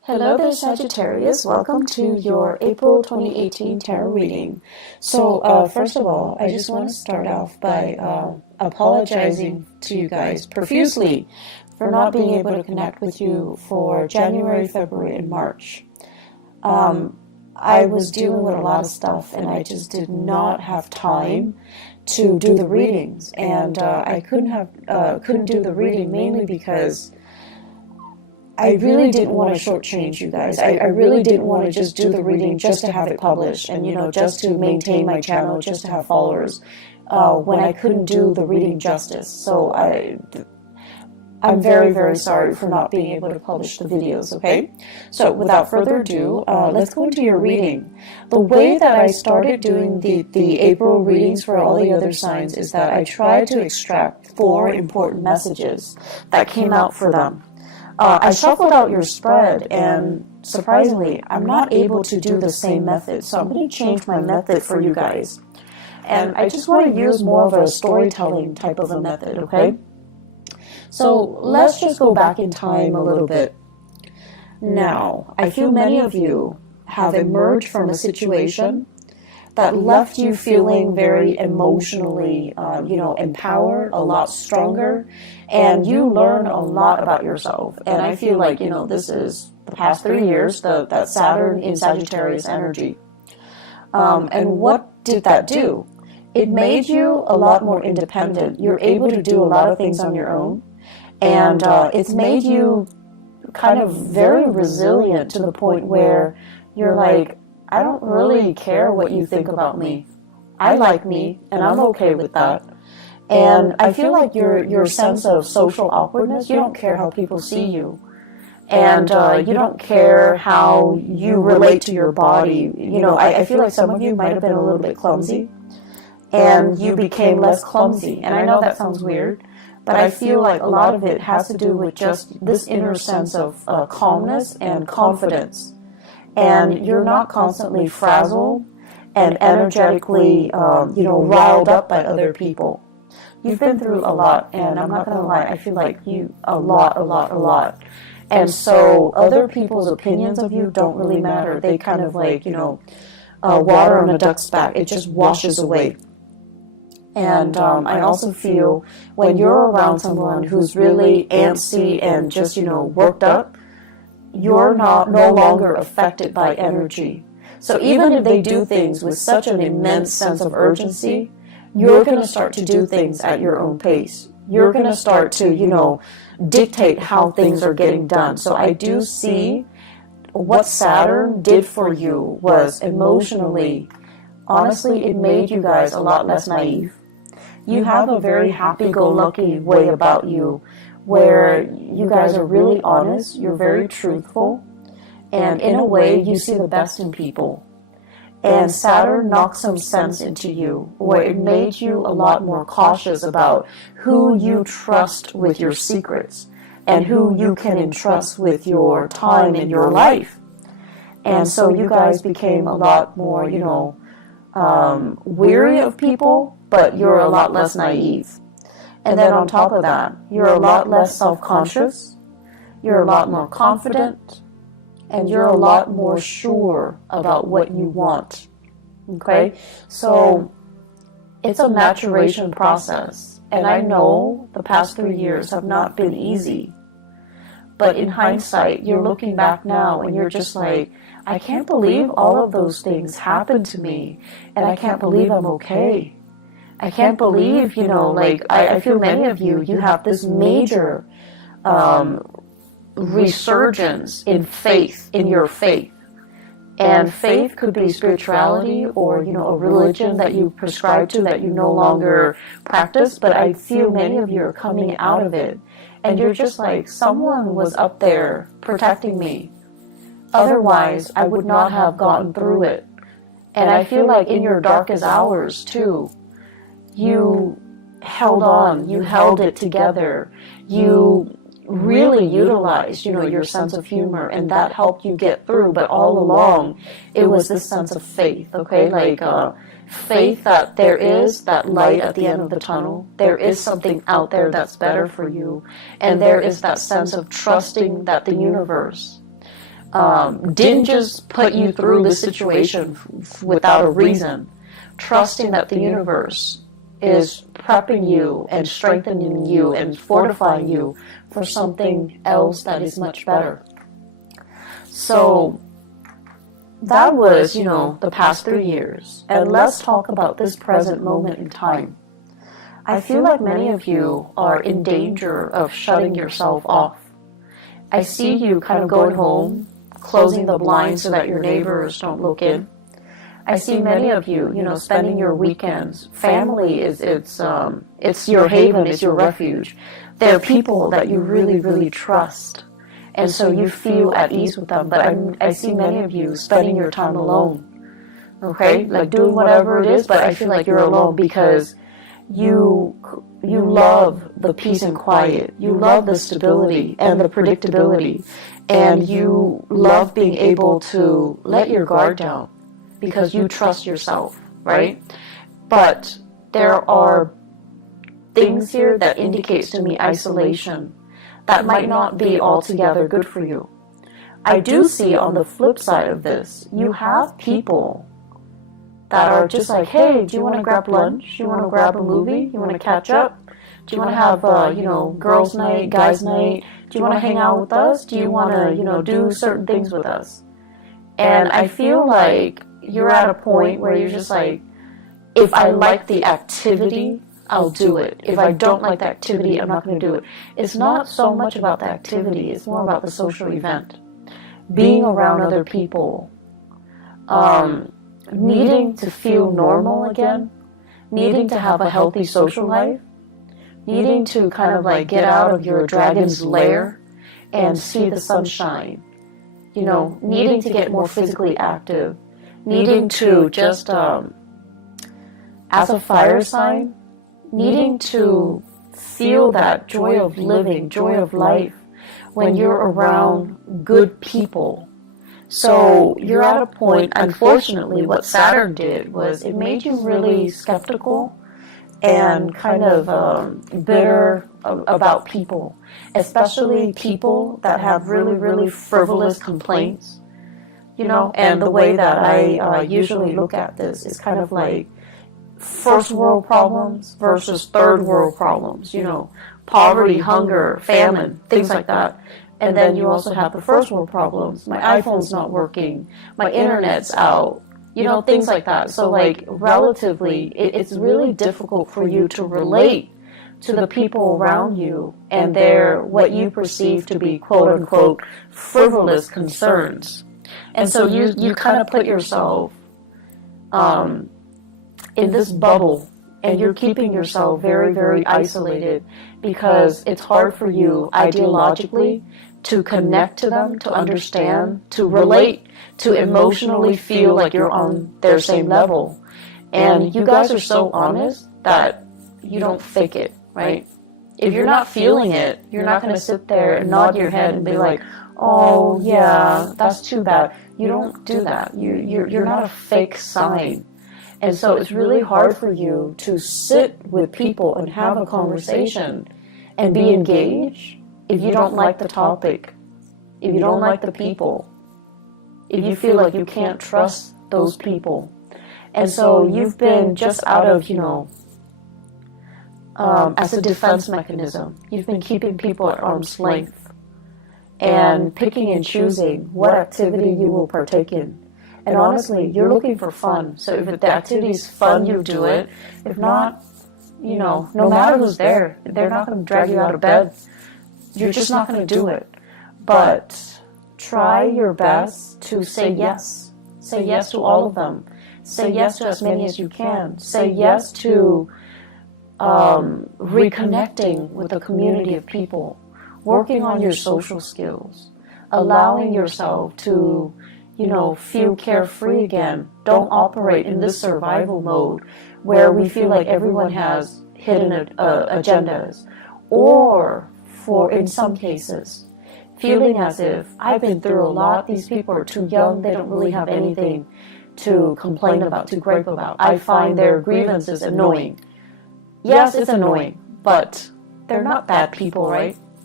Hello there, Sagittarius. Welcome to your April 2018 tarot reading. So, first of all, I just want to start off by apologizing to you guys profusely for not being able to connect with you for January, February, and March. I was dealing with a lot of stuff, and I just did not have time to do the readings, and I couldn't do the reading mainly because I really didn't want to shortchange you guys. I really didn't want to just do the reading just to have it published and, just to maintain my channel, just to have followers, when I couldn't do the reading justice. So I'm very, very sorry for not being able to publish the videos, okay? So without further ado, let's go into your reading. The way that I started doing the April readings for all the other signs is that I tried to extract 4 important messages that came out for them. I shuffled out your spread, and surprisingly, I'm not able to do the same method, so I'm going to change my method for you guys. And I just want to use more of a storytelling type of a method, okay? So let's just go back in time a little bit. Now, I feel many of you have emerged from a situation that left you feeling very emotionally, empowered, a lot stronger, and you learn a lot about yourself. And I feel like, this is the past 3 years, that Saturn in Sagittarius energy. And what did that do? It made you a lot more independent. You're able to do a lot of things on your own, and it's made you kind of very resilient to the point where you're like, I don't really care what you think about me. I like me, and I'm okay with that. And I feel like your sense of social awkwardness, you don't care how people see you. And you don't care how you relate to your body. I feel like some of you might have been a little bit clumsy, and you became less clumsy. And I know that sounds weird, but I feel like a lot of it has to do with just this inner sense of calmness and confidence. And you're not constantly frazzled and energetically, riled up by other people. You've been through a lot, and I'm not going to lie, I feel like a lot. And so other people's opinions of you don't really matter. They kind of like, water on a duck's back. It just washes away. And I also feel when you're around someone who's really antsy and just, worked up, you're no longer affected by energy. So even if they do things with such an immense sense of urgency, you're going to start to do things at your own pace. You're going to start to, dictate how things are getting done. So I do see what Saturn did for you was emotionally, honestly, it made you guys a lot less naive. You have a very happy-go-lucky way about you, where you guys are really honest, you're very truthful, and in a way you see the best in people. And Saturn knocked some sense into you, where it made you a lot more cautious about who you trust with your secrets, and who you can entrust with your time in your life. And so you guys became a lot more, weary of people, but you're a lot less naive. And then on top of that, you're a lot less self-conscious, you're a lot more confident, and you're a lot more sure about what you want. Okay? So it's a maturation process. And I know the past 3 years have not been easy. But in hindsight, you're looking back now and you're just like, I can't believe all of those things happened to me. And I can't believe I'm okay. I can't believe, I feel many of you have this major resurgence in faith, in your faith. And faith could be spirituality or, a religion that you prescribe to that you no longer practice. But I feel many of you are coming out of it. And you're just like, someone was up there protecting me. Otherwise, I would not have gotten through it. And I feel like in your darkest hours, too, you held on, you held it together, you really utilized, your sense of humor, and that helped you get through. But all along, it was this sense of faith, okay? Faith that there is that light at the end of the tunnel. There is something out there that's better for you. And there is that sense of trusting that the universe didn't just put you through the situation without a reason, trusting that the universe is prepping you and strengthening you and fortifying you for something else that is much better. So that was, the past 3 years. And let's talk about this present moment in time. I feel like many of you are in danger of shutting yourself off. I see you kind of going home, closing the blinds so that your neighbors don't look in. I see many of you, spending your weekends. Family it's your haven, it's your refuge. They're people that you really, really trust. And so you feel at ease with them. But I see many of you spending your time alone. Okay? Like doing whatever it is, but I feel like you're alone because you love the peace and quiet. You love the stability and the predictability. And you love being able to let your guard down because you trust yourself, right? But there are things here that indicates to me isolation that might not be altogether good for you. I do see on the flip side of this, you have people that are just like, hey, do you want to grab lunch? Do you want to grab a movie? You want to catch up? Do you want to have, girls' night, guys' night? Do you want to hang out with us? Do you want to, do certain things with us? And I feel like you're at a point where you're just like, if I like the activity, I'll do it. If I don't like the activity, I'm not going to do it. It's not so much about the activity. It's more about the social event. Being around other people. Needing to feel normal again. Needing to have a healthy social life. Needing to kind of like get out of your dragon's lair and see the sunshine. Needing to get more physically active. Needing to just, as a fire sign, needing to feel that joy of living, joy of life when you're around good people. So you're at a point, unfortunately, what Saturn did was it made you really skeptical and kind of bitter about people, especially people that have really, really frivolous complaints. And the way that I usually look at this is kind of like first world problems versus third world problems, poverty, hunger, famine, things like that. And then you also have the first world problems. My iPhone's not working, my internet's out, things like that. So like relatively, it's really difficult for you to relate to the people around you and their, what you perceive to be quote unquote frivolous concerns. And so you kind of put yourself, in this bubble, and you're keeping yourself very, very isolated because it's hard for you ideologically to connect to them, to understand, to relate, to emotionally feel like you're on their same level. And you guys are so honest that you don't fake it, right? If you're not feeling it, you're not going to sit there and nod your head and be like, oh yeah, that's too bad. You don't do that. You're not a fake sign. And so it's really hard for you to sit with people and have a conversation and be engaged if you don't like the topic, if you don't like the people, if you feel like you can't trust those people. And so you've been just out of, as a defense mechanism, you've been keeping people at arm's length and picking and choosing what activity you will partake in. And honestly, you're looking for fun. So if the activity is fun, you do it. If not, no matter who's there, they're not going to drag you out of bed. You're just not going to do it. But try your best to say yes. Say yes to all of them. Say yes to as many as you can. Say yes to reconnecting with a community of people. Working on your social skills. Allowing yourself to feel carefree again. Don't operate in this survival mode where we feel like everyone has hidden agendas. Or, in some cases, feeling as if I've been through a lot, these people are too young, they don't really have anything to complain about, to gripe about. I find their grievances annoying. Yes, it's annoying, but they're not bad people, right?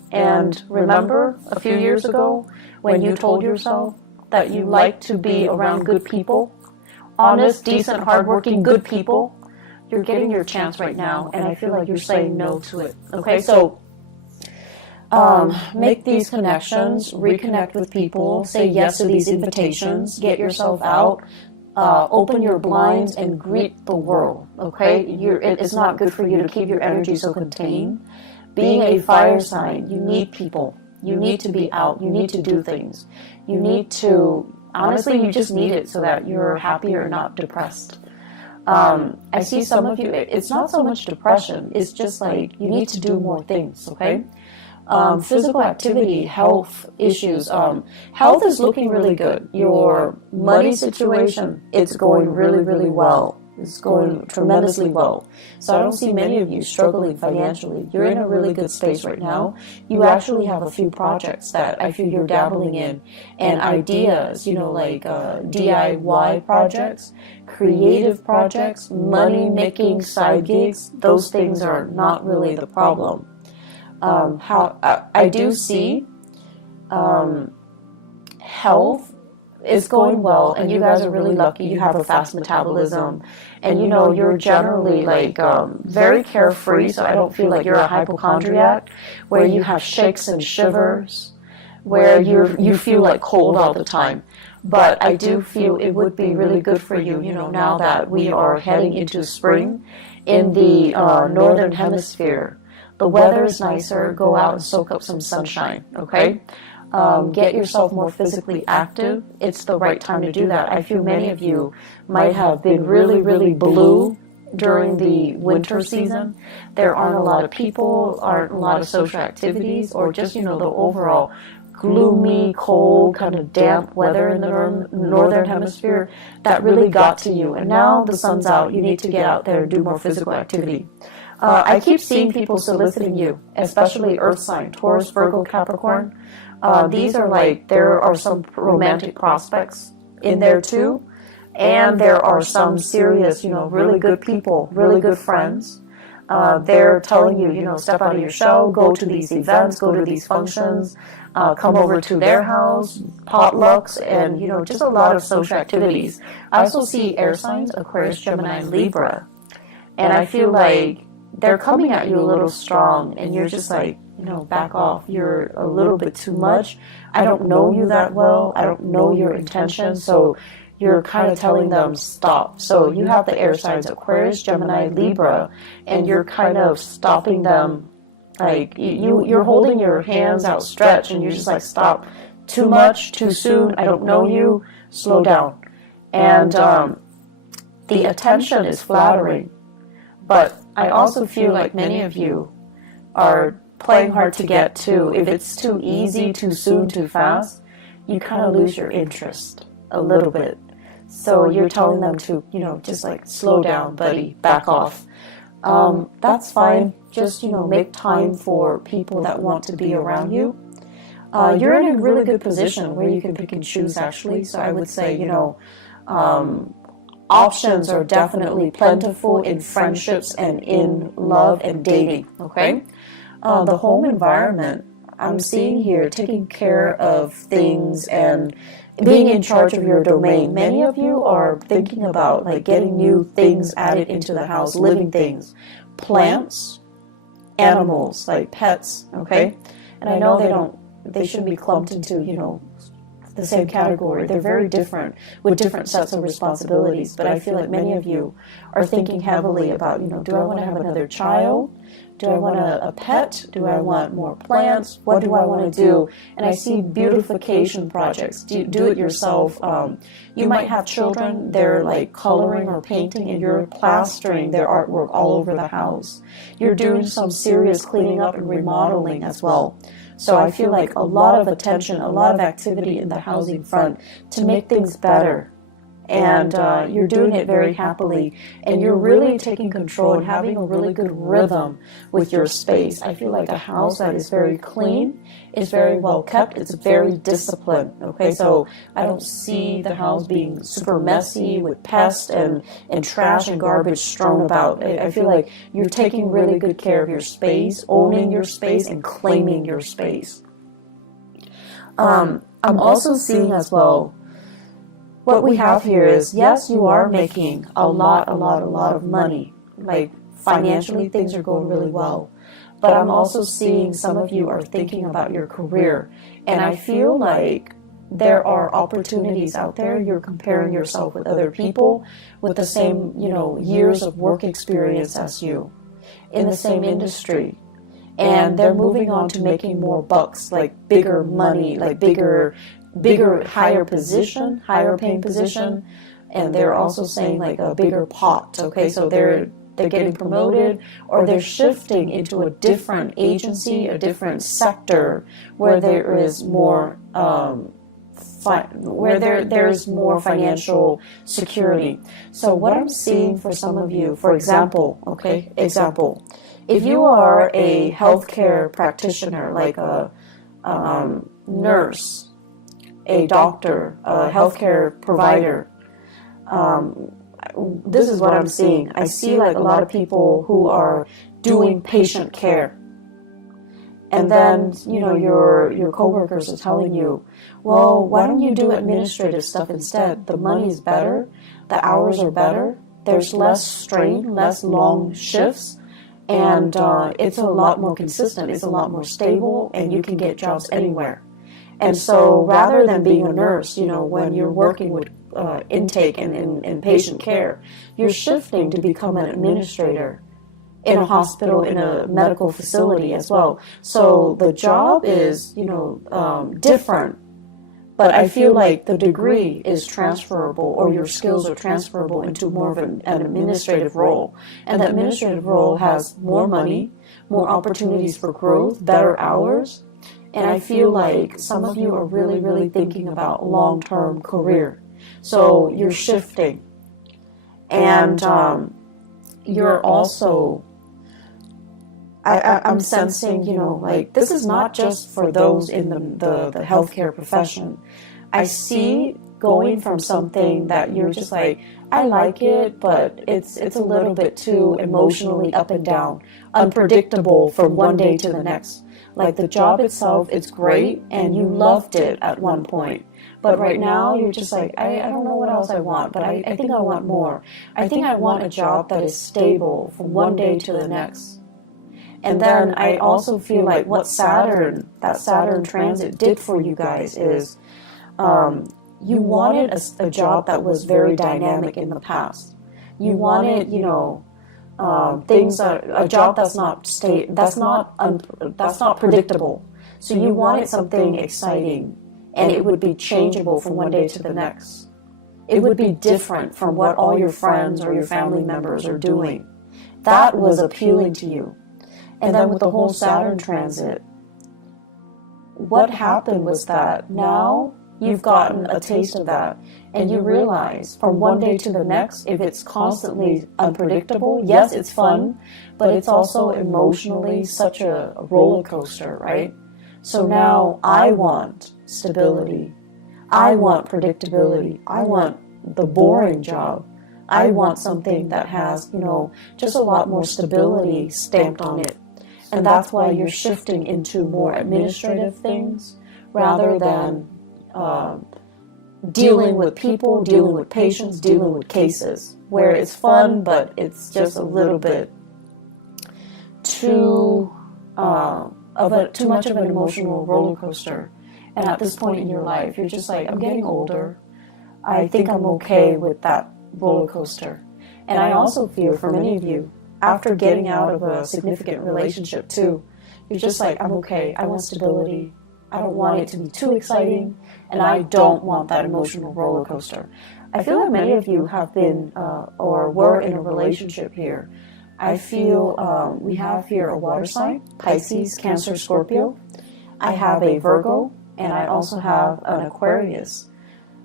And remember a few years ago when you told yourself that you like to be around good people, honest, decent, hardworking, good people? You're getting your chance right now, and I feel like you're saying no to it. Okay, so make these connections, reconnect with people, say yes to these invitations, get yourself out, open your blinds and greet the world. Okay, it is not good for you to keep your energy so contained. Being a fire sign, you need people. You need to be out. You need to do things. You need to, honestly, you just need it so that you're happier and not depressed. I see some of you, it's not so much depression, it's just like you need to do more things, okay? Physical activity, health issues. Health is looking really good. Your money situation, it's going really, really well. It's going tremendously well. So I don't see many of you struggling financially. You're in a really good space right now. You actually have a few projects that I feel you're dabbling in, and ideas, like DIY projects, creative projects, money-making side gigs. Those things are not really the problem. I do see health is going well, and you guys are really lucky. You have a fast metabolism, and you're generally very carefree, so I don't feel like you're a hypochondriac where you have shakes and shivers, where you feel like cold all the time. But I do feel it would be really good for you, now that we are heading into spring in the northern hemisphere. The weather is nicer. Go out and soak up some sunshine, okay? Get yourself more physically active. It's the right time to do that. I feel many of you might have been really, really blue during the winter season. There aren't a lot of people, aren't a lot of social activities, or just, the overall gloomy, cold, kind of damp weather in the northern hemisphere that really got to you. And now the sun's out. You need to get out there and do more physical activity. I keep seeing people soliciting you, especially earth sign, Taurus, Virgo, Capricorn. These are there are some romantic prospects in there too. And there are some serious, really good people, really good friends. They're telling you, step out of your shell, go to these events, go to these functions, come over to their house, potlucks, and, just a lot of social activities. I also see air signs, Aquarius, Gemini, and Libra. And I feel like they're coming at you a little strong, and you're just back off. You're a little bit too much. I don't know you that well. I don't know your intention. So you're kind of telling them stop. So you have the air signs, Aquarius, Gemini, Libra, and you're kind of stopping them. You're holding your hands outstretched, and you're just stop. Too much, too soon. I don't know you. Slow down. And the attention is flattering. But I also feel like many of you are playing hard to get to. If it's too easy, too soon, too fast, you kind of lose your interest a little bit. So you're telling them to, just slow down, buddy, back off. That's fine. Just, make time for people that want to be around you. You're in a really good position where you can pick and choose, actually. So I would say, options are definitely plentiful in friendships and in love and dating, okay? The home environment, I'm seeing here, taking care of things and being in charge of your domain. Many of you are thinking about getting new things added into the house, living things, plants, animals, pets, okay? And I know they shouldn't be clumped into, the same category. They're very different with different sets of responsibilities. But I feel like many of you are thinking heavily about, do I want to have another child? Do I want a pet? Do I want more plants? What do I want to do? And I see beautification projects. Do it yourself. You might have children. They're coloring or painting, and you're plastering their artwork all over the house. You're doing some serious cleaning up and remodeling as well. So I feel like a lot of attention, a lot of activity in the housing front to make things better and you're doing it very happily, and you're really taking control and having a really good rhythm with your space. I feel like a house that is very clean, is very well kept, it's very disciplined, okay? So I don't see the house being super messy with pests and trash and garbage strewn about. I feel like you're taking really good care of your space, owning your space, and claiming your space. I'm also seeing as well, what we have here is, yes, you are making a lot of money. Like financially, things are going really well. But I'm also seeing some of you are thinking about your career. And I feel like there are opportunities out there. You're comparing yourself with other people with the same, years of work experience as you in the same industry. And they're moving on to making more bucks, like bigger money, like bigger, higher position, higher paying position. And they're also saying like a bigger pot, okay? So they're getting promoted, or they're shifting into a different agency, a different sector where there is more, there's more financial security. So what I'm seeing for some of you, for example, if you are a healthcare practitioner, like a nurse, a doctor, a healthcare provider, this is what I'm seeing. I see like a lot of people who are doing patient care. And then, your coworkers are telling you, well, why don't you do administrative stuff instead? The money is better, the hours are better, there's less strain, less long shifts, and it's a lot more consistent, it's a lot more stable, and you can get jobs anywhere. And so rather than being a nurse, when you're working with intake and patient care, you're shifting to become an administrator in a hospital, in a medical facility as well. So the job is, different, but I feel like the degree is transferable, or your skills are transferable into more of an administrative role. And the administrative role has more money, more opportunities for growth, better hours. And I feel like some of you are really, really thinking about long-term career. So you're shifting. And you're also, I'm sensing, like this is not just for those in the healthcare profession. I see going from something that you're just like, I like it, but it's a little bit too emotionally up and down, unpredictable from one day to the next. Like the job itself, it's great, and you loved it at one point. But right now, you're just like, I don't know what else I want, but I think I want more. I think I want a job that is stable from one day to the next. And then I also feel like what that Saturn transit did for you guys is, you wanted a job that was very dynamic in the past. You wanted, a job that's not predictable. So you wanted something exciting, and it would be changeable from one day to the next. It would be different from what all your friends or your family members are doing. That was appealing to you. And then with the whole Saturn transit, what happened was that now you've gotten a taste of that, and you realize from one day to the next, if it's constantly unpredictable, yes, it's fun, but it's also emotionally such a roller coaster, right? So now I want stability. I want predictability. I want the boring job. I want something that has, just a lot more stability stamped on it. And that's why you're shifting into more administrative things rather than dealing with people, dealing with patients, dealing with cases, where it's fun, but it's just a little bit too much of an emotional roller coaster. And at this point in your life, you're just like, I'm getting older. I think I'm okay with that roller coaster. And I also feel for many of you, after getting out of a significant relationship too, you're just like, I'm okay. I want stability. I don't want it to be too exciting, and I don't want that emotional roller coaster. I feel like many of you have been or were in a relationship here. I feel we have here a water sign, Pisces, Cancer, Scorpio. I have a Virgo, and I also have an Aquarius.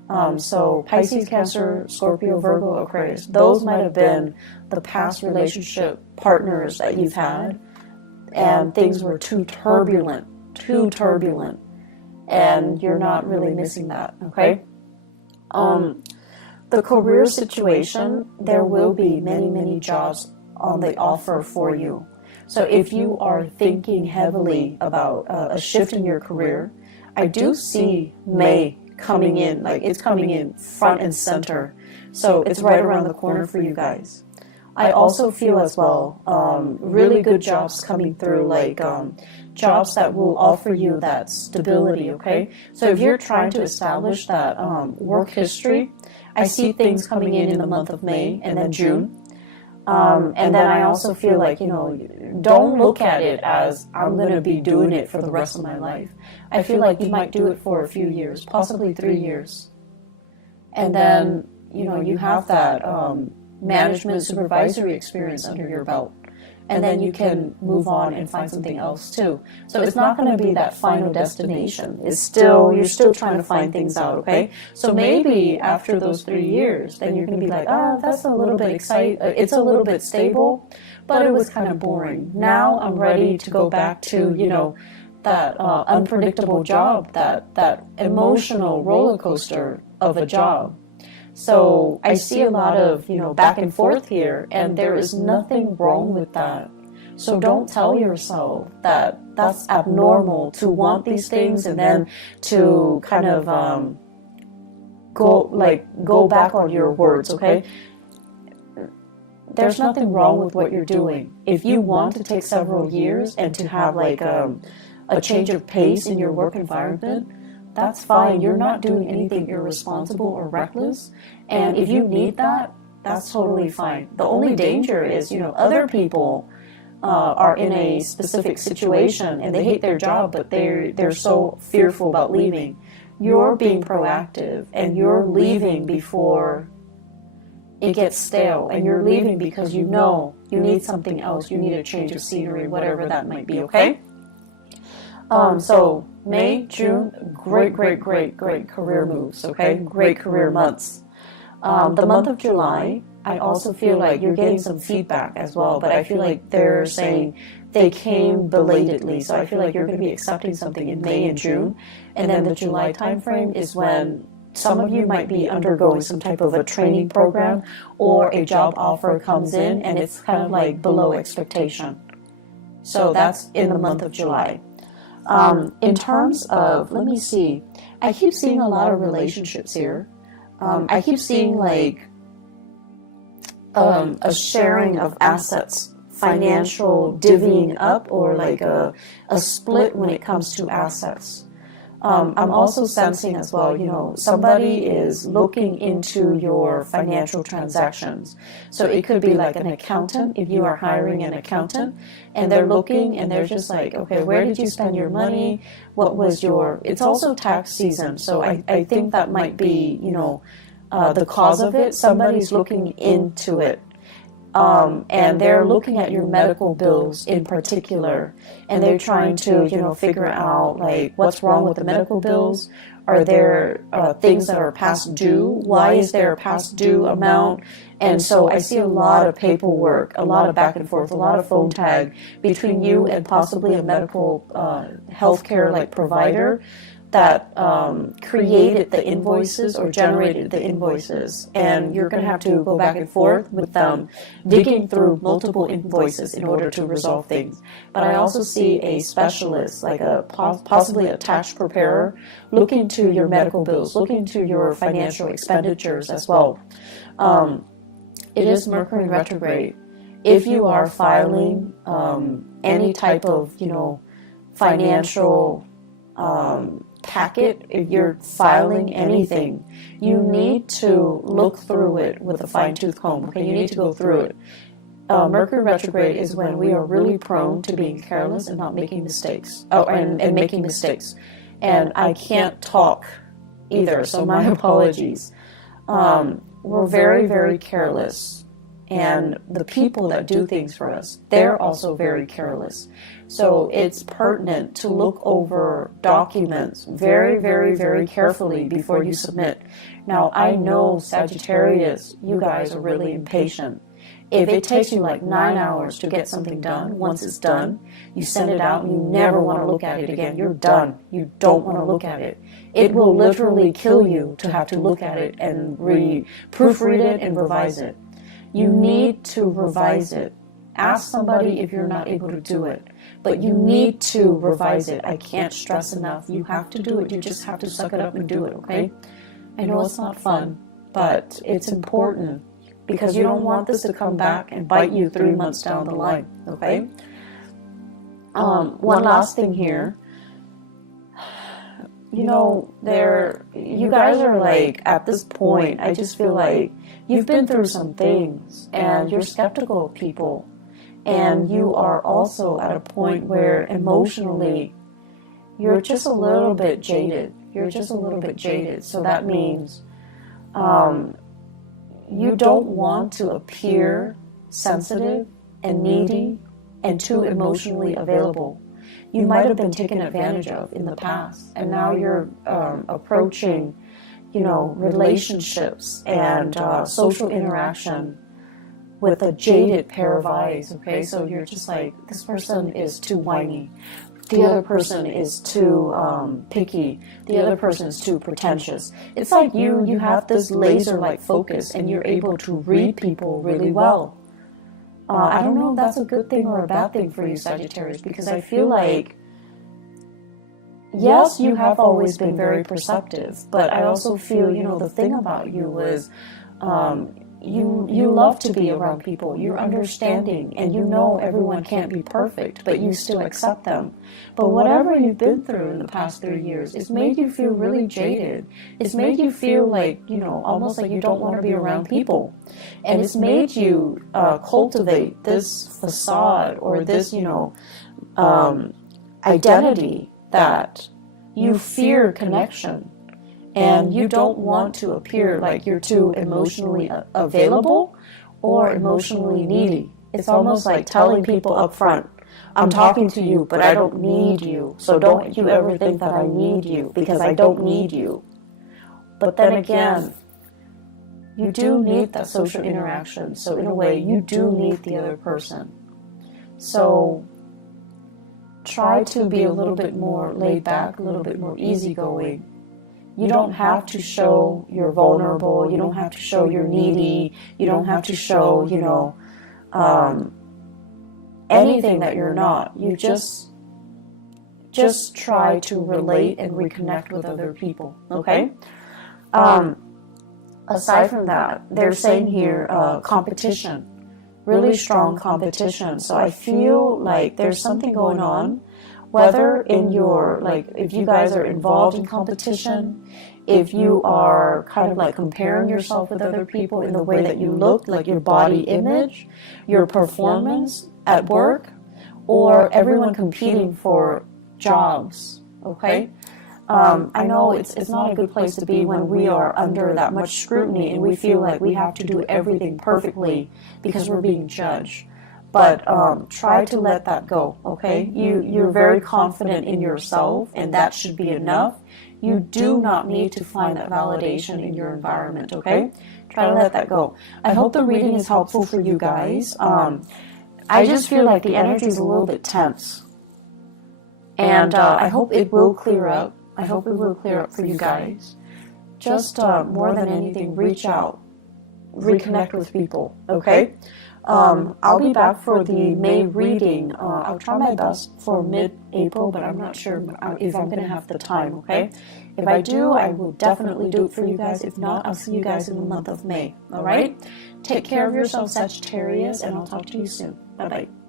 So Pisces, Cancer, Scorpio, Virgo, Aquarius, those might have been the past relationship partners that you've had, and things were too turbulent, and you're not really missing that, okay? The career situation, there will be many jobs on the offer for you. So if you are thinking heavily about a shift in your career, I do see May coming in, like it's coming in front and center. So it's right around the corner for you guys. I also feel as well, really good jobs coming through, like jobs that will offer you that stability, okay? So if you're trying to establish that work history, I see things coming in the month of May and then June. And then I also feel like, you know, don't look at it as I'm going to be doing it for the rest of my life. I feel like you might do it for a few years, possibly 3 years. And then, you know, you have that management supervisory experience under your belt. And then you can move on and find something else too. So it's not going to be that final destination. It's still, you're still trying to find things out, okay? So maybe after those 3 years, then you're going to be like, oh, that's a little bit exciting. It's a little bit stable, but it was kind of boring. Now I'm ready to go back to, you know, that unpredictable job, that emotional roller coaster of a job. So I see a lot of, you know, back and forth here, and there is nothing wrong with that. So don't tell yourself that that's abnormal to want these things and then to kind of go back on your words, okay? There's nothing wrong with what you're doing. If you want to take several years and to have like a change of pace in your work environment, that's fine. You're not doing anything irresponsible or reckless. And if you need that, that's totally fine. The only danger is, you know, other people are in a specific situation and they hate their job, but they're so fearful about leaving. You're being proactive and you're leaving before it gets stale, and you're leaving because you know you need something else. You need a change of scenery, whatever that might be, okay? So May, June, great career moves, okay? Great career months. The month of July, I also feel like you're getting some feedback as well, but I feel like they're saying they came belatedly. So I feel like you're going to be accepting something in May and June. And then the July timeframe is when some of you might be undergoing some type of a training program or a job offer comes in and it's kind of like below expectation. So that's in the month of July. In terms of, let me see, I keep seeing a lot of relationships here. I keep seeing like a sharing of assets, financial divvying up, or like a split when it comes to assets. I'm also sensing as well, you know, somebody is looking into your financial transactions. So it could be like an accountant, if you are hiring an accountant, and they're looking and they're just like, okay, where did you spend your money? What was your, it's also tax season. So I think that might be, you know, the cause of it. Somebody's looking into it. And they're looking at your medical bills in particular, and they're trying to, you know, figure out like what's wrong with the medical bills. Are there things that are past due? Why is there a past due amount? And so I see a lot of paperwork, a lot of back and forth, a lot of phone tag between you and possibly a medical healthcare like provider that created the invoices or generated the invoices, and you're going to have to go back and forth with them, digging through multiple invoices in order to resolve things. But I also see a specialist, like a possibly a tax preparer, look into your medical bills, look into your financial expenditures as well. It is Mercury retrograde. If you are filing any type of, you know, financial packet, if you're filing anything, you need to look through it with a fine-tooth comb. Okay, you need to go through it. Mercury retrograde is when we are really prone to being careless and not making mistakes. And making mistakes. And I can't talk either, so my apologies. We're very careless. And the people that do things for us, they're also very careless. So it's pertinent to look over documents very, very, very carefully before you submit. Now, I know Sagittarius, you guys are really impatient. If it takes you like 9 hours to get something done, once it's done, you send it out and you never want to look at it again. You're done. You don't want to look at it. It will literally kill you to have to look at it and proofread it and revise it. You need to revise it. Ask somebody if you're not able to do it. But you need to revise it. I can't stress enough. You have to do it. You just have to suck it up and do it, okay? I know it's not fun, but it's important because you don't want this to come back and bite you 3 months down the line, okay? One last thing here. You know, you guys are like, at this point, I just feel like you've been through some things and you're skeptical of people. And you are also at a point where emotionally, you're just a little bit jaded. You're just a little bit jaded. So that means you don't want to appear sensitive and needy and too emotionally available. You might have been taken advantage of in the past, and now you're approaching, you know, relationships and social interaction with a jaded pair of eyes, okay? So you're just like, this person is too whiny. The other person is too picky. The other person is too pretentious. It's like you have this laser-like focus and you're able to read people really well. I don't know if that's a good thing or a bad thing for you, Sagittarius, because I feel like, yes, you have always been very perceptive, but I also feel, you know, the thing about you is you love to be around people. You're understanding, and you know everyone can't be perfect, but you still accept them. But whatever you've been through in the past 3 years, it's made you feel really jaded. It's made you feel like, you know, almost like you don't want to be around people. And it's made you cultivate this facade or this, you know, identity that you fear connection. And you don't want to appear like you're too emotionally available or emotionally needy. It's almost like telling people up front, I'm talking to you, but I don't need you. So don't you ever think that I need you, because I don't need you. But then again, you do need that social interaction. So in a way, you do need the other person. So try to be a little bit more laid back, a little bit more easygoing. You don't have to show you're vulnerable. You don't have to show you're needy. You don't have to show, you know, anything that you're not. You just try to relate and reconnect with other people, okay? Aside from that, they're saying here competition, really strong competition. So I feel like there's something going on. Whether in your, like, if you guys are involved in competition, if you are kind of like comparing yourself with other people in the way that you look, like your body image, your performance at work, or everyone competing for jobs, okay? I know it's not a good place to be when we are under that much scrutiny and we feel like we have to do everything perfectly because we're being judged. But try to let that go, okay? You're very confident in yourself, and that should be enough. You do not need to find that validation in your environment, okay? Try to let that go. I hope the reading is helpful for you guys. I just feel like the energy is a little bit tense. And I hope it will clear up. I hope it will clear up for you guys. Just more than anything, reach out. Reconnect with people, okay? I'll be back for the May reading. I'll try my best for mid-April, but I'm not sure if I'm going to have the time, okay? If I do, I will definitely do it for you guys. If not, I'll see you guys in the month of May, all right? Take care of yourself, Sagittarius, and I'll talk to you soon. Bye-bye.